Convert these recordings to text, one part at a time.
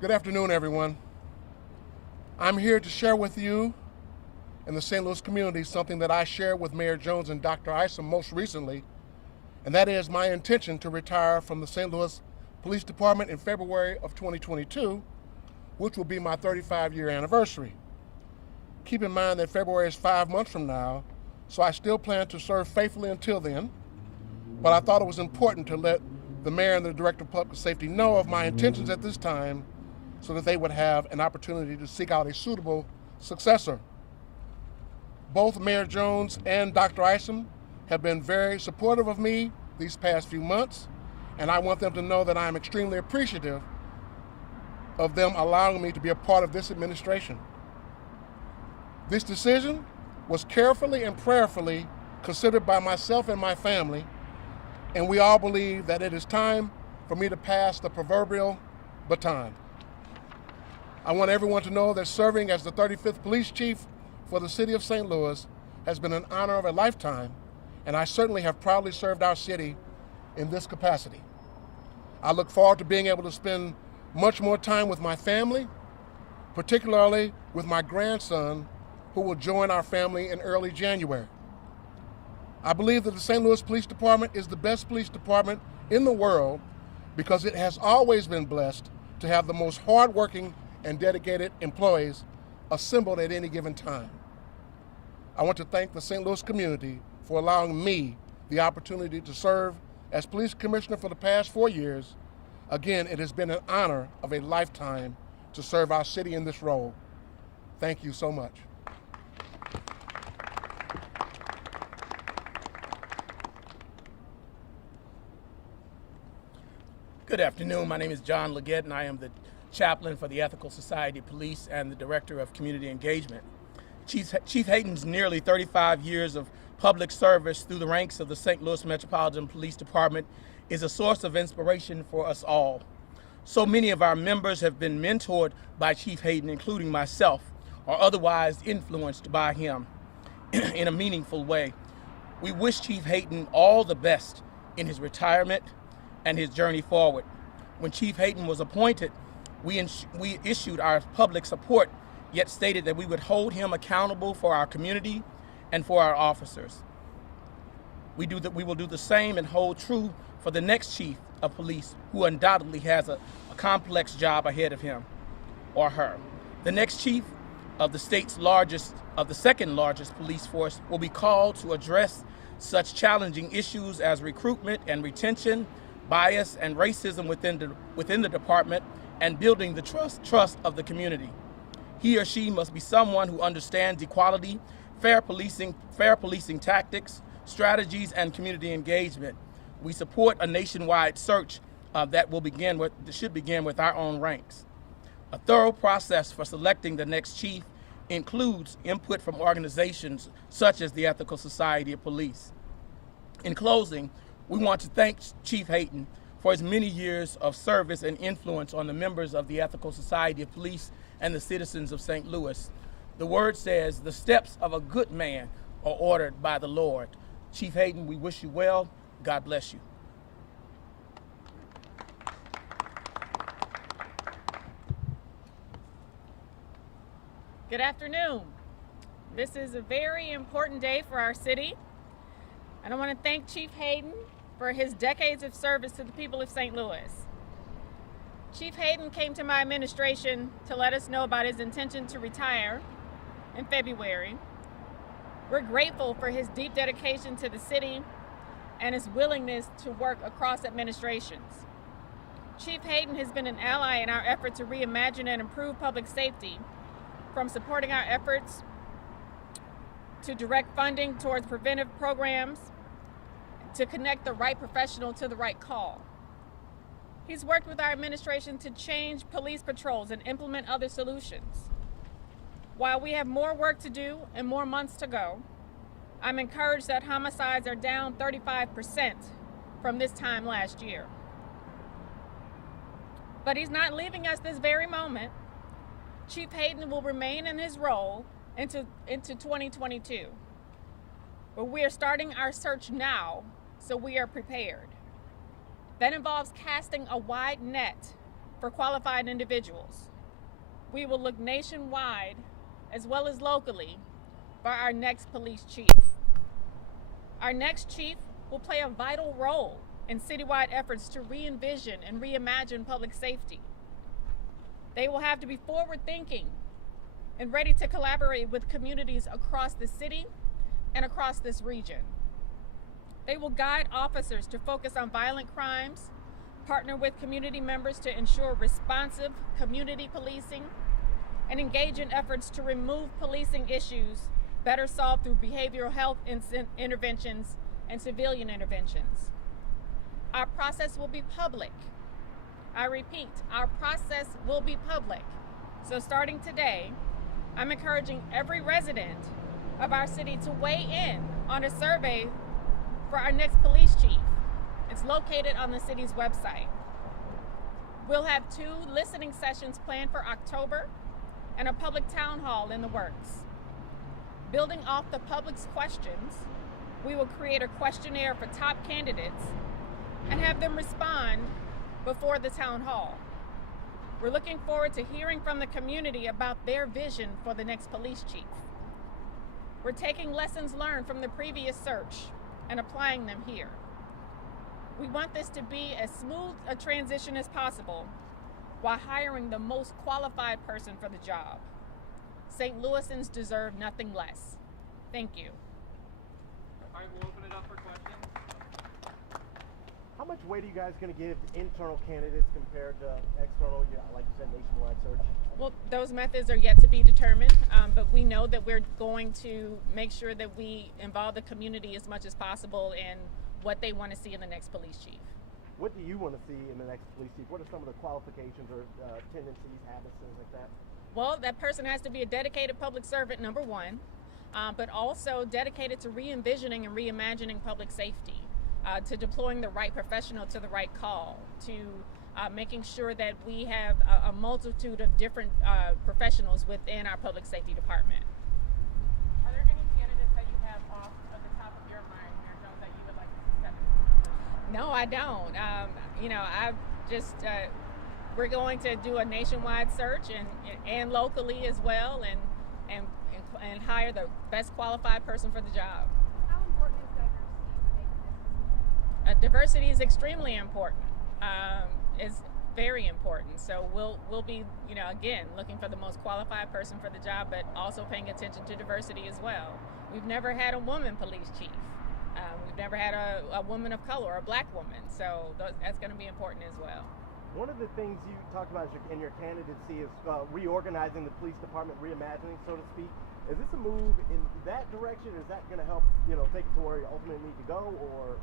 Good afternoon, everyone. I'm here to share with you and the St. Louis community something that I shared with Mayor Jones and Dr. Isom most recently, and that is my intention to retire from the St. Louis Police Department in February of 2022, which will be my 35-year anniversary. Keep in mind that February is 5 months from now, so I still plan to serve faithfully until then, but I thought it was important to let the Mayor and the Director of Public Safety know of my intentions at this time so that they would have an opportunity to seek out a suitable successor. Both Mayor Jones and Dr. Isom have been very supportive of me these past few months, and I want them to know that I am extremely appreciative of them allowing me to be a part of this administration. This decision was carefully and prayerfully considered by myself and my family, and we all believe that it is time for me to pass the proverbial baton. I want everyone to know that serving as the 35th Police Chief for the city of St. Louis has been an honor of a lifetime, and I certainly have proudly served our city in this capacity. I look forward to being able to spend much more time with my family, particularly with my grandson, who will join our family in early January. I believe that the St. Louis Police Department is the best police department in the world because it has always been blessed to have the most hardworking and dedicated employees assembled at any given time. I want to thank the St. Louis community for allowing me the opportunity to serve as police commissioner for the past 4 years. Again, it has been an honor of a lifetime to serve our city in this role. Thank you so much. Good afternoon. My name is John Leggett, and I am the chaplain for the Ethical Society of Police and the Director of Community Engagement. Chief Hayden's nearly 35 years of public service through the ranks of the St. Louis Metropolitan Police Department is a source of inspiration for us all. So many of our members have been mentored by Chief Hayden, including myself, or otherwise influenced by him in a meaningful way. We wish Chief Hayden all the best in his retirement and his journey forward. When Chief Hayden was appointed, we issued our public support, yet stated that we would hold him accountable for our community and for our officers. We will do the same and hold true for the next chief of police, who undoubtedly has a complex job ahead of him or her. The next chief of the second largest police force will be called to address such challenging issues as recruitment and retention, bias and racism within the department, and building the trust of the community. He or she must be someone who understands equality, fair policing tactics, strategies, and community engagement. We support a nationwide search that should begin with our own ranks. A thorough process for selecting the next chief includes input from organizations such as the Ethical Society of Police. In closing, we want to thank Chief Hayden for his many years of service and influence on the members of the Ethical Society of Police and the citizens of St. Louis. The word says, "The steps of a good man are ordered by the Lord." Chief Hayden, we wish you well. God bless you. Good afternoon. This is a very important day for our city, and I want to thank Chief Hayden for his decades of service to the people of St. Louis. Chief Hayden came to my administration to let us know about his intention to retire in February. We're grateful for his deep dedication to the city and his willingness to work across administrations. Chief Hayden has been an ally in our effort to reimagine and improve public safety, from supporting our efforts to direct funding towards preventive programs, to connect the right professional to the right call. He's worked with our administration to change police patrols and implement other solutions. While we have more work to do and more months to go, I'm encouraged that homicides are down 35% from this time last year. But he's not leaving us this very moment. Chief Hayden will remain in his role into 2022. But we are starting our search now, so we are prepared. That involves casting a wide net for qualified individuals. We will look nationwide as well as locally for our next police chief. Our next chief will play a vital role in citywide efforts to re-envision and reimagine public safety. They will have to be forward-thinking and ready to collaborate with communities across the city and across this region. They will guide officers to focus on violent crimes, partner with community members to ensure responsive community policing, and engage in efforts to remove policing issues better solved through behavioral health interventions and civilian interventions. Our process will be public. I repeat, our process will be public. So starting today, I'm encouraging every resident of our city to weigh in on a survey for our next police chief. It's located on the city's website. We'll have 2 listening sessions planned for October and a public town hall in the works. Building off the public's questions, we will create a questionnaire for top candidates and have them respond before the town hall. We're looking forward to hearing from the community about their vision for the next police chief. We're taking lessons learned from the previous search and applying them here. We want this to be as smooth a transition as possible while hiring the most qualified person for the job. St. Louisans deserve nothing less. Thank you. All right, we'll open it up for questions. How much weight are you guys going to give to internal candidates compared to external, like you said, nationwide search? Well, those methods are yet to be determined, but we know that we're going to make sure that we involve the community as much as possible in what they want to see in the next police chief. What do you want to see in the next police chief? What are some of the qualifications or tendencies, habits, things like that? Well, that person has to be a dedicated public servant, number one, but also dedicated to re-envisioning and reimagining public safety, to deploying the right professional to the right call, to making sure that we have a multitude of different professionals within our public safety department. Are there any candidates that you have off of the top of your mind, Mayor Jones, that you would like to step in? No, I don't. I've just we're going to do a nationwide search and locally as well, and hire the best qualified person for the job. How important is diversity? Diversity is extremely important. It's very important. So we'll be, again, looking for the most qualified person for the job, but also paying attention to diversity as well. We've never had a woman police chief. We've never had a woman of color or a black woman. So that's going to be important as well. One of the things you talked about in your candidacy is reorganizing the police department, reimagining, so to speak. Is this a move in that direction? Is that going to help, take it to where you ultimately need to go, or?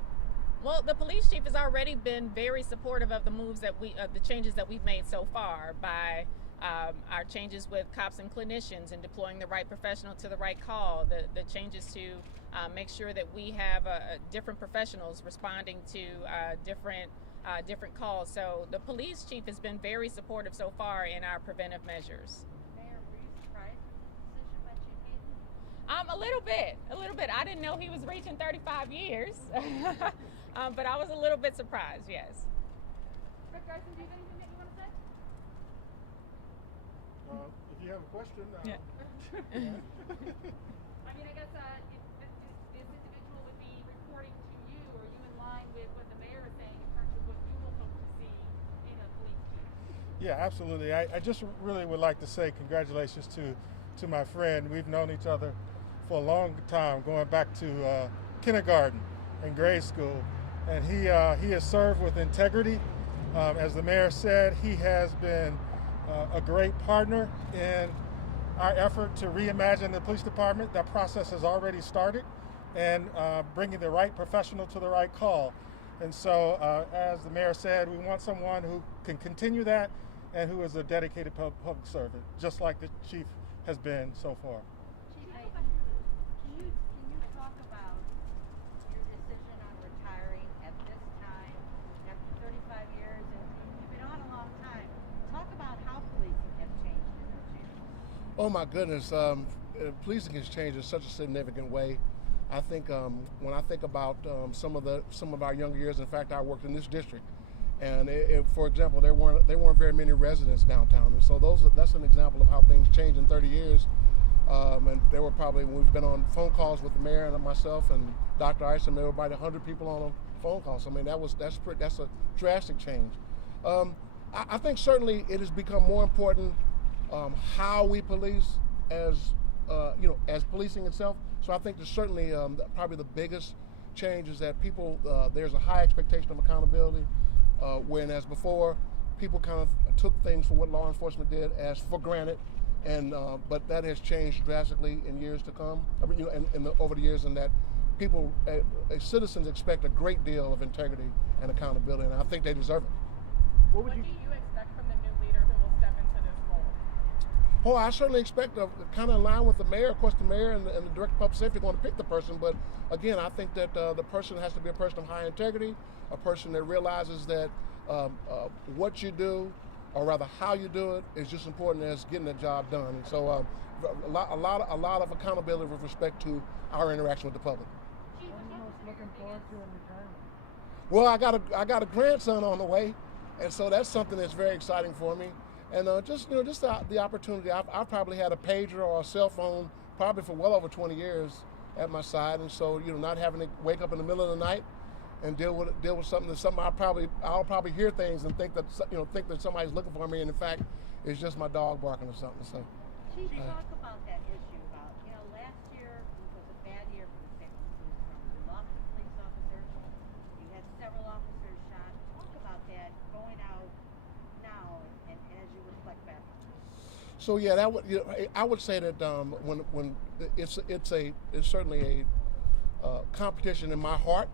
Well, the police chief has already been very supportive of the moves that the changes that we've made so far by our changes with cops and clinicians and deploying the right professional to the right call, the changes to make sure that we have different professionals responding to different calls. So the police chief has been very supportive so far in our preventive measures. Mayor, were you surprised with the decision by Chief Hayden? A little bit. I didn't know he was reaching 35 years, but I was a little bit surprised, yes. Rick Garson, do you have anything that you want to say? If you have a question, Yeah. I mean, I guess this individual would be reporting to you. Are you in line with what the mayor is saying in terms of what you will hope to see in a police chief? Yeah, absolutely. I just really would like to say congratulations to my friend. We've known each other for a long time, going back to kindergarten and grade school. And he has served with integrity. As the mayor said, he has been a great partner in our effort to reimagine the police department. That process has already started, and bringing the right professional to the right call. And so, as the mayor said, we want someone who can continue that and who is a dedicated public servant, just like the chief has been so far. Chief Hayden, can you talk about your decision on retiring at this time after 35 years, and you've been on a long time. Talk about how policing has changed in those years. Oh my goodness, policing has changed in such a significant way. I think when I think about some of our younger years, in fact, I worked in this district And for example, there weren't very many residents downtown, and so that's an example of how things change in 30 years. And there were probably, when we've been on phone calls with the mayor and myself and Dr. Isom, there were about 100 people on a phone call. So I mean, that's a drastic change. I think certainly it has become more important how we police as as policing itself. So I think there's certainly probably the biggest change is that people there's a high expectation of accountability, whereas before people kind of took things for what law enforcement did as for granted. And but that has changed drastically in years to come. I mean, over the years, in that people, citizens expect a great deal of integrity and accountability, and I think they deserve it. What do you expect from the new leader who will step into this role? Oh, I certainly expect to kind of align with the mayor. Of course, the mayor and the director of public safety are going to pick the person, but again, I think that the person has to be a person of high integrity, a person that realizes that what you do, or rather how you do it, is just important as getting the job done. And so a lot of accountability with respect to our interaction with the public. What are you most looking forward to in retirement? Well, I got a grandson on the way, and so that's something that's very exciting for me. And just the opportunity. I've probably had a pager or a cell phone probably for well over 20 years at my side, and so not having to wake up in the middle of the night and deal with something I'll probably hear things and think that somebody's looking for me, and in fact it's just my dog barking or something. So Chief, talk about that issue about last year was a bad year for the St. Louis Police Department. You lost a police officer. You had several officers shot. Talk about that going out now and as you reflect back. So yeah, I would say that when it's certainly a competition in my heart.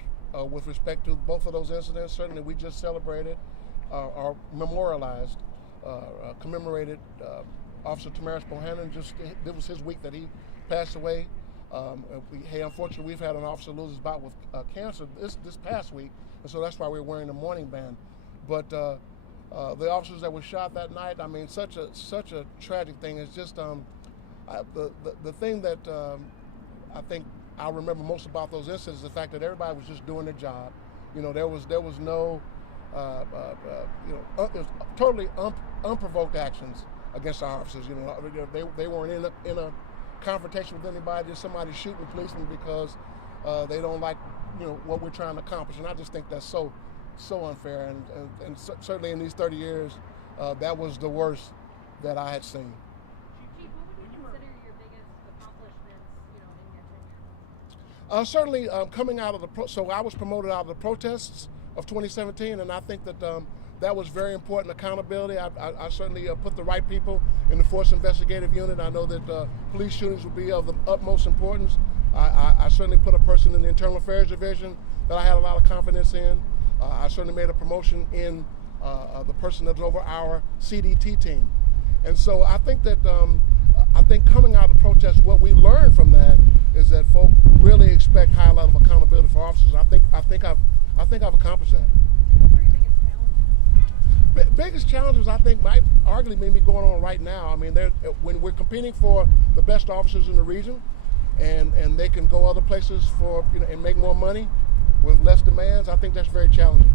With respect to both of those incidents, certainly we just celebrated or memorialized, commemorated Officer Tamaris Bohannon. It was his week that he passed away. Unfortunately, we've had an officer lose his bout with cancer this past week, and so that's why we're wearing the mourning band. But the officers that were shot that night, I mean, such a tragic thing. It's just the thing that I think I remember most about those incidents is the fact that everybody was just doing their job. There was no, it was totally unprovoked actions against our officers. They weren't in a confrontation with anybody, just somebody shooting policemen because they don't like, what we're trying to accomplish. And I just think that's so unfair. And certainly in these 30 years, that was the worst that I had seen. Chief, what would you consider your biggest accomplishments, in your tenure? Certainly, coming out of so I was promoted out of the protests of 2017, and I think that that was very important. Accountability. I certainly put the right people in the Force Investigative Unit. I know that police shootings would be of the utmost importance. I certainly put a person in the Internal Affairs Division that I had a lot of confidence in. I certainly made a promotion in the person that's over our CDT team, and so I think that coming out of the protests, what we learned from that is that folk really expect high level of accountability for officers. I think I've accomplished that. What were your biggest challenges? Biggest challenges I think might arguably be going on right now. I mean, when we're competing for the best officers in the region, and they can go other places for and make more money with less demands, I think that's very challenging.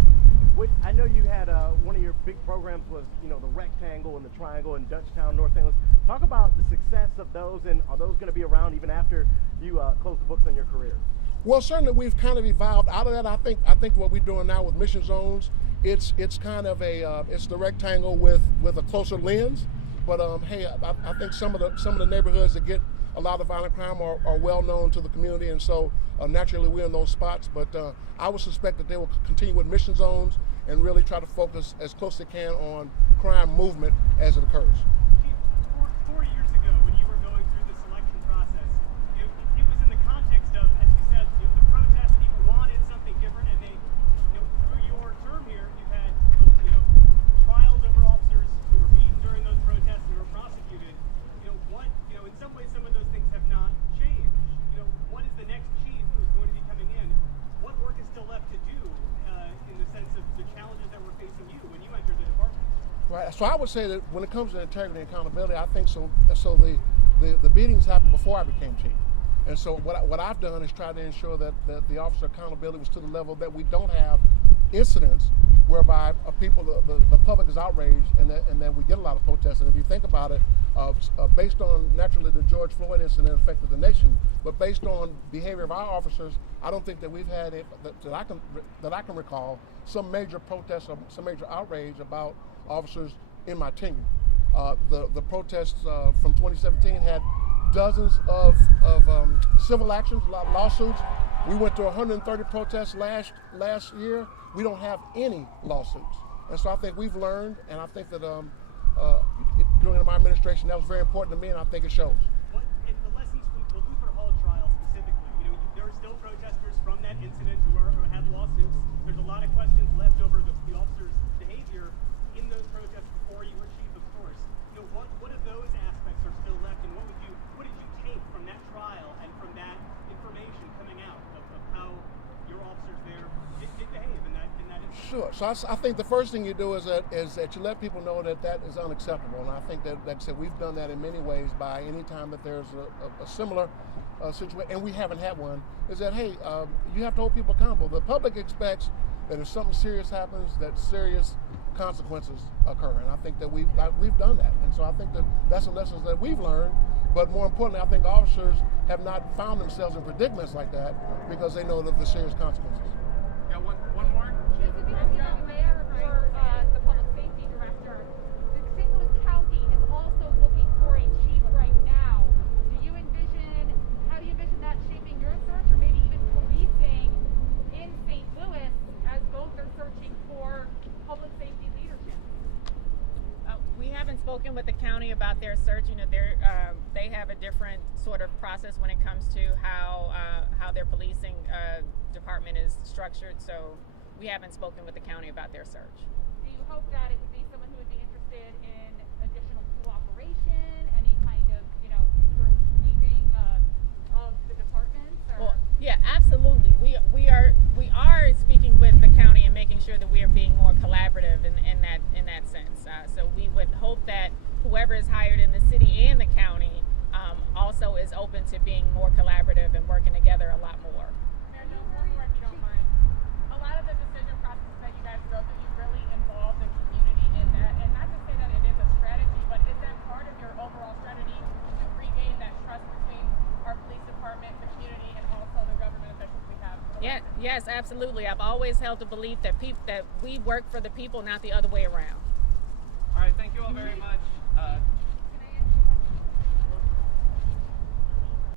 I know you had one of your big programs was the rectangle and the triangle in Dutchtown, North St. Louis. Talk about the success of those, and are those going to be around even after you close the books on your career? Well, certainly we've kind of evolved out of that. I think what we're doing now with mission zones, it's kind of it's the rectangle with a closer lens. But hey, I think some of the neighborhoods that get a lot of violent crime are well known to the community, and so naturally we're in those spots. But I would suspect that they will continue with mission zones and really try to focus as close as they can on crime movement as it occurs. Chief, 4 years ago, when you were going through the selection process, it was in the context of, as you said, the protests. People wanted something different, and they, through your term here, you've had, trials over officers who were beaten during those protests and who were prosecuted. In some ways, some of those things have not changed. What is the next chief who's going to be coming in? What work is still left to do in the sense of the challenges that were facing you when you entered the department? Right. So I would say that when it comes to integrity and accountability, I think so. The beatings happened before I became chief, and so what I've done is try to ensure that the officer accountability was to the level that we don't have incidents whereby the public is outraged, and then we get a lot of protests. And if you think about it, based on naturally the George Floyd incident affected the nation, but based on behavior of our officers, I don't think that we've had that I can recall some major protests or some major outrage about officers in my tenure. The protests from 2017 had dozens of civil actions, a lot of lawsuits. We went to 130 protests last year. We don't have any lawsuits. And so I think we've learned, and I think that during my administration, that was very important to me, and I think it shows. What if the lessons from the Luther Hall trial specifically? There are still protesters from that incident who had lawsuits. There's a lot of questions left over the officers' behavior in those protests before you were chief, of course. What of those aspects are still left, and what did you take from that trial and from that information coming out of how your officers there did behave in that incident? Sure. So I think the first thing you do is that you let people know that is unacceptable, and I think that, like I said, we've done that in many ways by any time that there's a similar situation, and we haven't had one, is that, hey, you have to hold people accountable. The public expects that if something serious happens, that serious consequences occur, and I think that we've done that, and so I think that that's the lessons that we've learned. But more importantly, I think officers have not found themselves in predicaments like that because they know the serious consequences. Yeah, one more. Mayor or the public safety director, the St. Louis County is also looking for a chief right now. How do you envision that shaping your search, or maybe even policing in St. Louis as both are searching for public safety leadership? We haven't spoken with the county about their search. They have a different sort of process when it comes to how their policing department is structured. So we haven't spoken with the county about their search. Do you hope that it would be someone who would be interested in additional cooperation, any kind of, keeping of the departments? Or? Well, yeah, absolutely. We are speaking with the county and making sure that we are being more collaborative in that sense. So we would hope that whoever is hired in the city and the county also is open to being more collaborative and working together a lot more. Mayor Jones, one more if you don't mind. A lot of the decision processes that you guys go through, you really involve the community in that. And not to say that it is a strategy, but is that part of your overall strategy to regain that trust between our police department, the community, and also the government officials we have? Yes, absolutely. I've always held the belief that we work for the people, not the other way around. All right, thank you all very much.